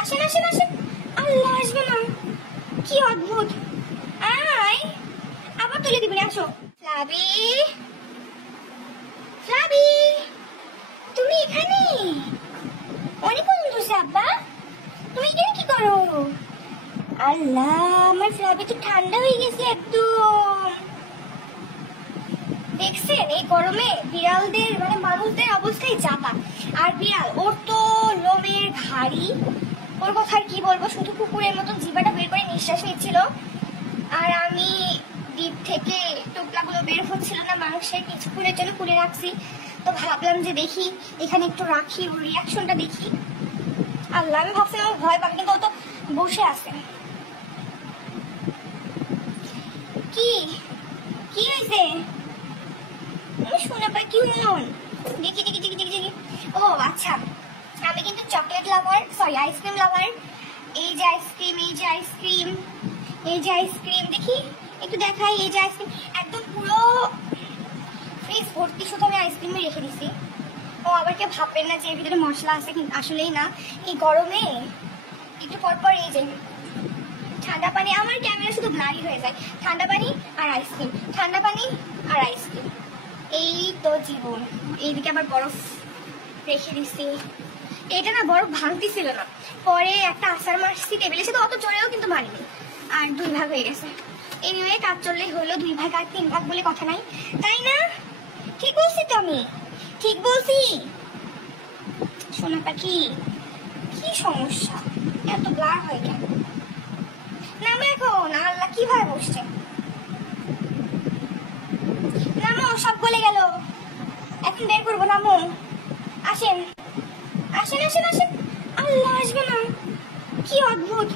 আসেন আসেন আসেন। আল্লাহ, আসবে না, কি অদ্ভুত। আয়, আবার তুলে দিবেন, আসো। ফ্লাবি, ফ্লাবি, তুমি এখানে? অনেক বন্ধু আব্বা, তুমি এখানে কি করো? আল্লাহ, আমার ফ্লাবি তো ঠান্ডা হয়ে গেছে একদম। দেখছেন এই গরমে বিড়ালদের মানে মানুষদের অবস্থাই যাতা। আর বিড়াল, ওর তো লোমের ঘাড়ি, ওর কথা আর কি বলবো, শুধু কুকুরের মতন জিভাটা বের করে নিঃশ্বাস নিচ্ছিল। আর আমি ডিপ থেকে টোপলাগুলো বের হচ্ছিল না, মানুষের কিছুক্ষণের জন্য খুলে রাখছি। তো ভাবলাম যে দেখি এখানে একটু রাখি, ওর রিয়াকশনটা দেখি। আল্লাহ, আমি ভাবছিলাম ভয় পাবে, কিন্তু ও তো বসে আছে। কি কি হয়েছে? শুনে পাই কি মন, দেখি দেখি দেখি দেখি দেখি। ও আচ্ছা, আমি কিন্তু চকলেট লাভার, সরি আইসক্রিম লাভার। এই যে আইসক্রিম, এই যে আইসক্রিম, এই যে আইসক্রিম, দেখি একটু দেখাই। এই যে আইসক্রিম একদম পুরো ফ্রিজ ভর্তি, শুধু আমি আইসক্রিমে রেখে দিছি। ও আবার কেউ ভাববেন না যে এর ভিতরে মশলা আছে, কিন্তু আসলেই না। এই গরমে একটু পর পর এই যে ঠান্ডা পানি, আমার ক্যামেরা শুধু ব্লারি হয়ে যায়। ঠান্ডা পানি আর আইসক্রিম, ঠান্ডা পানি আর আইসক্রিম, এই তো জীবন। এইদিকে আবার বরফ রেখে দিচ্ছি। এটা না বরফ ভাঙতেছিল না, পরে একটা আচার মারছি টেবিলে, সে তো অত জোরেও কিন্তু মারিনি। আর 2 ভাগ হয়ে গেছে। এনিওয়ে, কাজ চললেই হলো, 2 ভাগ আর 3 ভাগ বলে কথা নাই, তাই না? ঠিক বলছি তো আমি, ঠিক বলছি। সোনা পাখি, কি সমস্যা, এত ব্লার হয় কেন? নামো এখন। আল্লাহ, কিভাবে বসছে, নামো, সব গলে গেল, এখন বের করবো, নামো। আসেন আসেন আসেন আসেন। আল্লাহ, আসবে না, কি অদ্ভুত।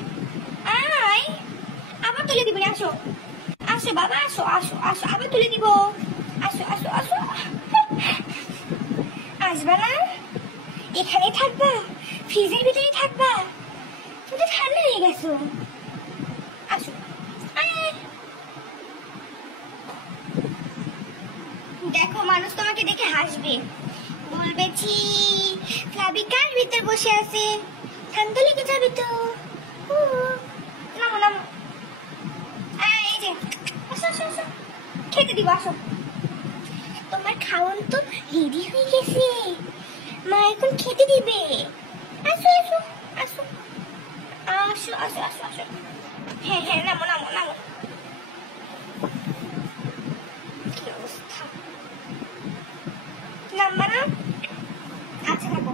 আয়, আবার তুলে দিবেন, আসো। আসো বাবা, আসো আসো আসো, আবার তুলে দিব। আসো আসো আসো। আসবে না, এখানেই থাকবা, ফ্রিজের ভিতরেই থাকবা, তুমি তো ঠান্ডা হয়ে গেছো। আসো, দেখো মানুষ তোমাকে দেখে হাসবে, বলবে ছি, ফ্লাবি কার ভিতর বসে আছে, ঠান্ডা লেগে যাবে তো। নামো নামো, এই যে আসো আসো আসো, খেতে দিব, আসো। তোমার খাওয়ান তো রেডি হয়ে গেছে, মা এখন খেতে দিবে। আসো আসো আসো আসো আসো আসো আসো। হ্যাঁ হ্যাঁ, নামো নামো নামো। কি অবস্থা, নামবা না? আচ্ছা থাকো,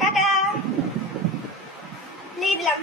টাটা, দিয়ে দিলাম।